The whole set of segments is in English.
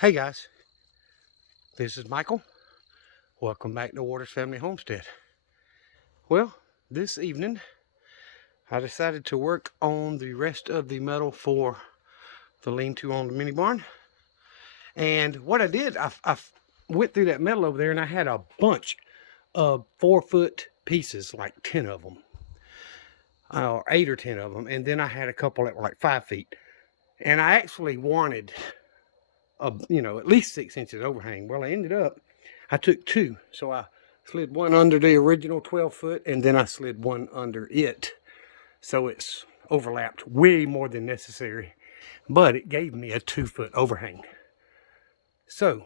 Hey guys, this is Michael. Welcome back to Waters Family Homestead. Well, this evening I decided to work on the rest of the metal for the lean-to on the mini barn. And what I did, I went through that metal over there and I had a bunch of 4-foot pieces, like 10 of them, or 8 or 10 of them. And then I had a couple that were like 5 feet. And I actually wanted at least 6 inches overhang. Well, I took 2. So I slid one under the original 12-foot and then I slid one under it. So it's overlapped way more than necessary, but it gave me a 2-foot overhang. So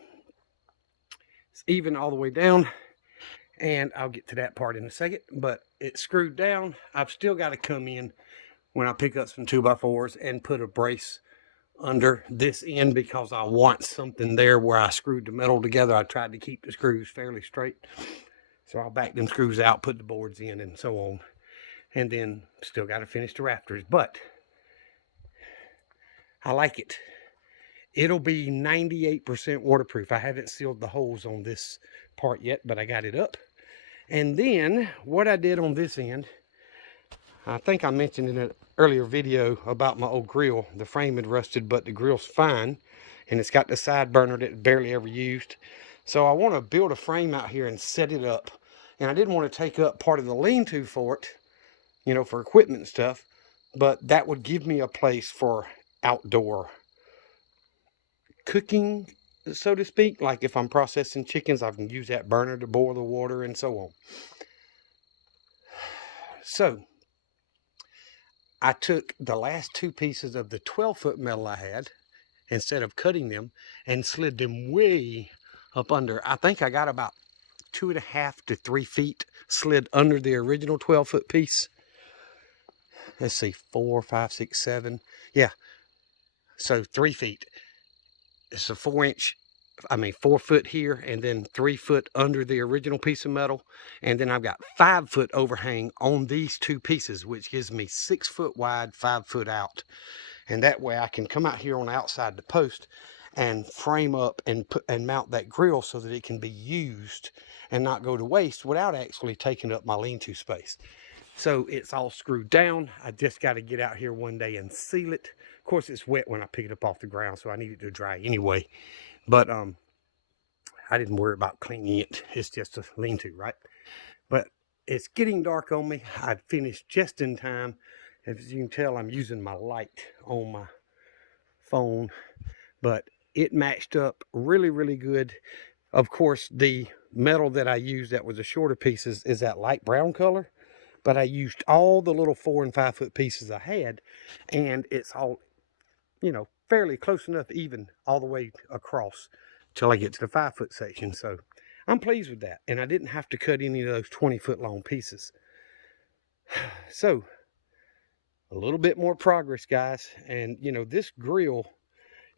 it's even all the way down, and I'll get to that part in a second, but it's screwed down. I've still got to come in when I pick up some 2x4s and put a brace under this end because I want something there where I screwed the metal together. I tried to keep the screws fairly straight. So I'll back them screws out, put the boards in and so on. And then still got to finish the rafters, but I like it. It'll be 98% waterproof. I haven't sealed the holes on this part yet, but I got it up. And then what I did on this end, I think I mentioned in an earlier video about my old grill. The frame had rusted, but the grill's fine. And it's got the side burner that's barely ever used. So I want to build a frame out here and set it up. And I didn't want to take up part of the lean-to for it, for equipment and stuff. But that would give me a place for outdoor cooking, so to speak. Like if I'm processing chickens, I can use that burner to boil the water and so on. So I took the last 2 pieces of the 12-foot metal I had, instead of cutting them, and slid them way up under. I think I got about 2.5 to 3 feet slid under the original 12-foot piece. Let's see, 4, 5, 6, 7. Yeah, so 3 feet. It's a 4 foot here, and then 3 foot under the original piece of metal. And then I've got 5 foot overhang on these 2 pieces, which gives me 6 foot wide, 5 foot out. And that way I can come out here on the outside the post and frame up and mount that grill so that it can be used and not go to waste without actually taking up my lean-to space. So it's all screwed down. I just got to get out here one day and seal it. Of course, it's wet when I pick it up off the ground, so I need it to dry anyway. But I didn't worry about cleaning it. It's just a lean-to, right? But it's getting dark on me. I'd finished just in time. As you can tell, I'm using my light on my phone, but it matched up really, really good. Of course, the metal that I used that was the shorter pieces is that light brown color, but I used all the little 4 and 5 foot pieces I had, and it's all, fairly close enough even all the way across till I get to the 5 foot section. So I'm pleased with that. And I didn't have to cut any of those 20-foot long pieces. So a little bit more progress, guys. And this grill,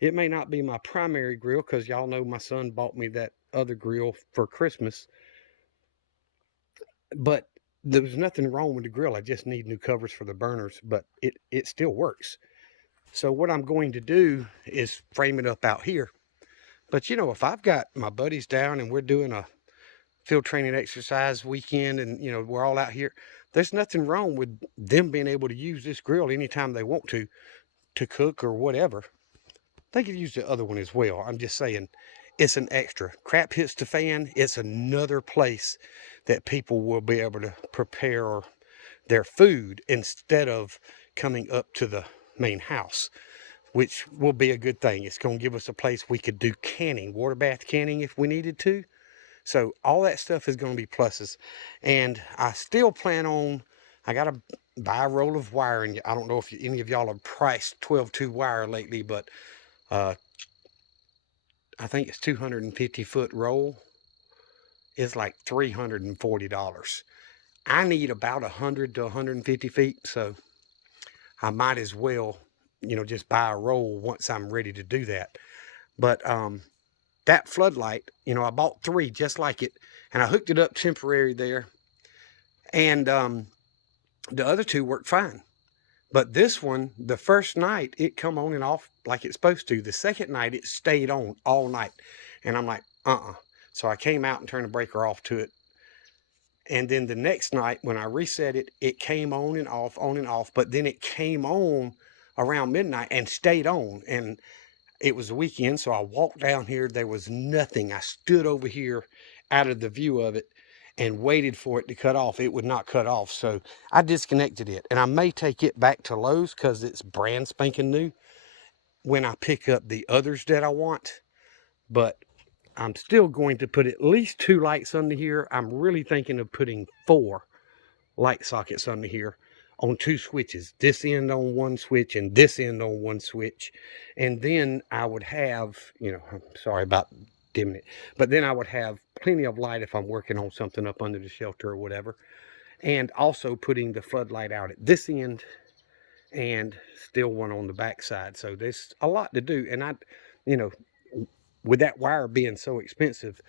it may not be my primary grill because y'all know my son bought me that other grill for Christmas, but there was nothing wrong with the grill. I just need new covers for the burners, but it still works. So what I'm going to do is frame it up out here. But if I've got my buddies down and we're doing a field training exercise weekend and we're all out here, there's nothing wrong with them being able to use this grill anytime they want to cook or whatever. They could use the other one as well. I'm just saying, it's an extra. Crap hits the fan, it's another place that people will be able to prepare their food instead of coming up to the main house, which will be a good thing. It's going to give us a place we could do canning, water bath canning if we needed to. So all that stuff is going to be pluses. And I still plan on, I got to buy a roll of wiring. I don't know if any of y'all have priced 12-2 wire lately, but I think it's 250-foot roll. It's like $340. I need about 100 to 150 feet, so I might as well, just buy a roll once I'm ready to do that. But that floodlight, I bought 3 just like it, and I hooked it up temporary there, and the other 2 worked fine. But this one, the first night, it come on and off like it's supposed to. The second night, it stayed on all night. And I'm like, So I came out and turned the breaker off to it. And then the next night, when I reset it, it came on and off. But then it came on around midnight and stayed on. And it was a weekend, so I walked down here. There was nothing. I stood over here out of the view of it and waited for it to cut off. It would not cut off, so I disconnected it. And I may take it back to Lowe's because it's brand spanking new when I pick up the others that I want. But I'm still going to put at least 2 lights under here. I'm really thinking of putting 4 light sockets under here on 2 switches, this end on 1 switch and this end on 1 switch. And then I would have, I'm sorry about dimming it, but then I would have plenty of light if I'm working on something up under the shelter or whatever. And also putting the floodlight out at this end and still one on the back side. So there's a lot to do. And with that wire being so expensive,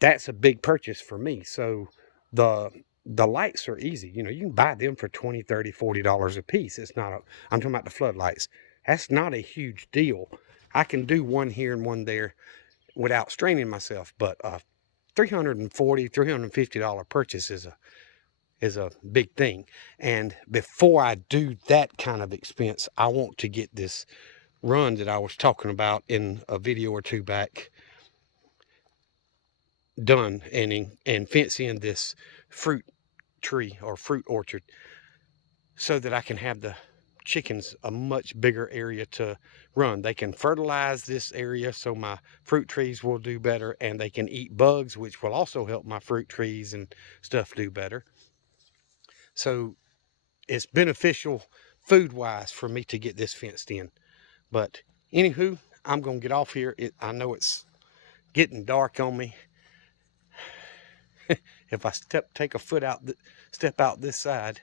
that's a big purchase for me. So the lights are easy. You can buy them for $20, $30, $40 a piece. It's not I'm talking about the floodlights. That's not a huge deal. I can do one here and one there without straining myself, but $340, $350 purchase is a big thing. And before I do that kind of expense, I want to get this run that I was talking about in a video or two back done and fence in this fruit tree or fruit orchard so that I can have the chickens a much bigger area to run. They can fertilize this area so my fruit trees will do better, and they can eat bugs, which will also help my fruit trees and stuff do better. So it's beneficial food wise for me to get this fenced in. But anywho, I'm gonna get off here. I know it's getting dark on me. If I take a foot out, step out this side,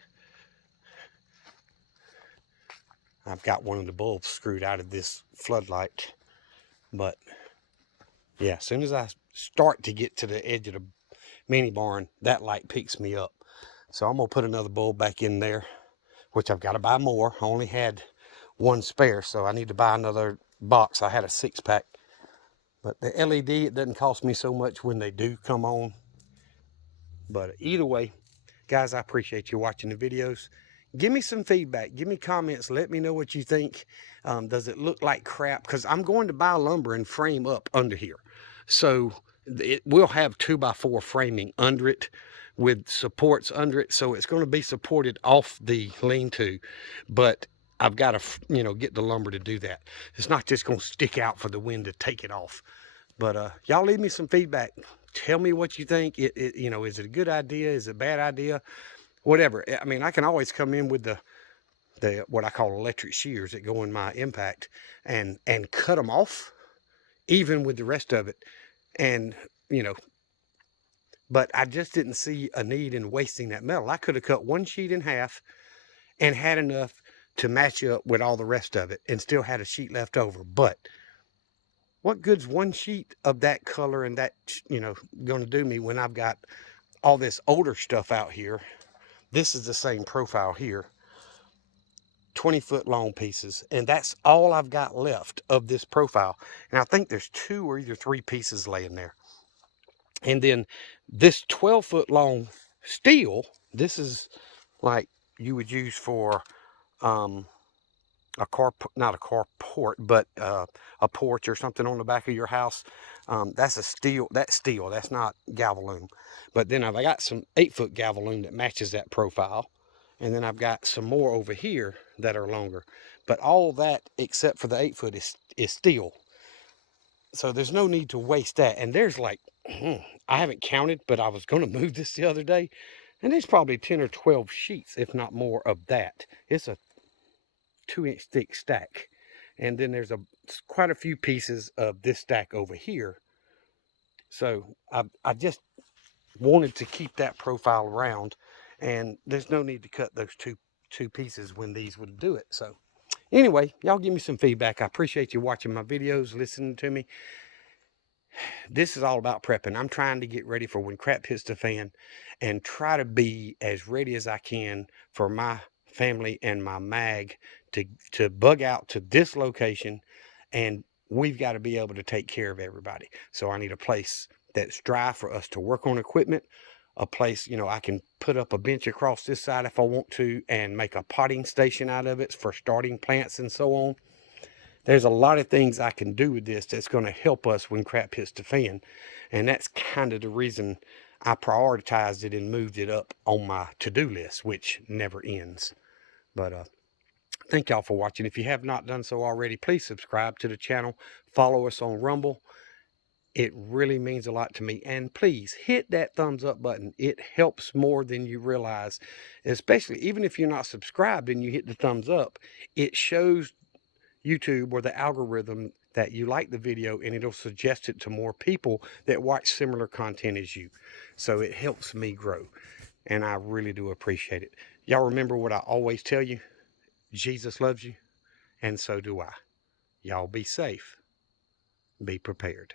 I've got one of the bulbs screwed out of this floodlight. But yeah, as soon as I start to get to the edge of the mini barn, that light picks me up. So I'm gonna put another bulb back in there, which I've got to buy more. I only had 1 spare, so I need to buy another box. I had a 6-pack. But the LED, it doesn't cost me so much when they do come on. But either way, guys, I appreciate you watching the videos. Give me some feedback. Give me comments. Let me know what you think. Does it look like crap? Because I'm going to buy lumber and frame up under here. So it will have 2x4 framing under it with supports under it. So it's going to be supported off the lean-to. But I've got to, get the lumber to do that. It's not just going to stick out for the wind to take it off. But y'all leave me some feedback. Tell me what you think. Is it a good idea? Is it a bad idea? Whatever. I mean, I can always come in with the what I call electric shears that go in my impact and cut them off, even with the rest of it. And, but I just didn't see a need in wasting that metal. I could have cut 1 sheet in half and had enough to match up with all the rest of it and still had a sheet left over. But what good's 1 sheet of that color and that, going to do me when I've got all this older stuff out here? This is the same profile here, 20-foot long pieces, and that's all I've got left of this profile. And I think there's 2 or either 3 pieces laying there. And then this 12-foot long steel, this is like you would use for a car, not a carport, but a porch or something on the back of your house. That's a steel. That's steel. That's not Galvalume. But then I've got some 8-foot Galvalume that matches that profile, and then I've got some more over here that are longer. But all that except for the 8-foot is steel. So there's no need to waste that. And there's like, I haven't counted, but I was going to move this the other day, and there's probably 10 or 12 sheets, if not more, of that. It's a 2-inch thick stack. And then there's quite a few pieces of this stack over here. So I just wanted to keep that profile around, and there's no need to cut those two pieces when these would do it. So anyway, y'all give me some feedback. I appreciate you watching my videos, listening to me. This is all about prepping. I'm trying to get ready for when crap hits the fan and try to be as ready as I can for my family and my mag to bug out to this location, and we've got to be able to take care of everybody. So I need a place that's dry for us to work on equipment, a place, you know, I can put up a bench across this side if I want to and make a potting station out of it for starting plants and so on. There's a lot of things I can do with this that's going to help us when crap hits the fan. And that's kind of the reason I prioritized it and moved it up on my to-do list, which never ends. But thank y'all for watching. If you have not done so already, please subscribe to the channel. Follow us on Rumble. It really means a lot to me. And please hit that thumbs up button. It helps more than you realize, especially even if you're not subscribed and you hit the thumbs up, it shows YouTube or the algorithm that you like the video, and it'll suggest it to more people that watch similar content as you. So it helps me grow, and I really do appreciate it. Y'all remember what I always tell you: Jesus loves you, and so do I. Y'all be safe, be prepared.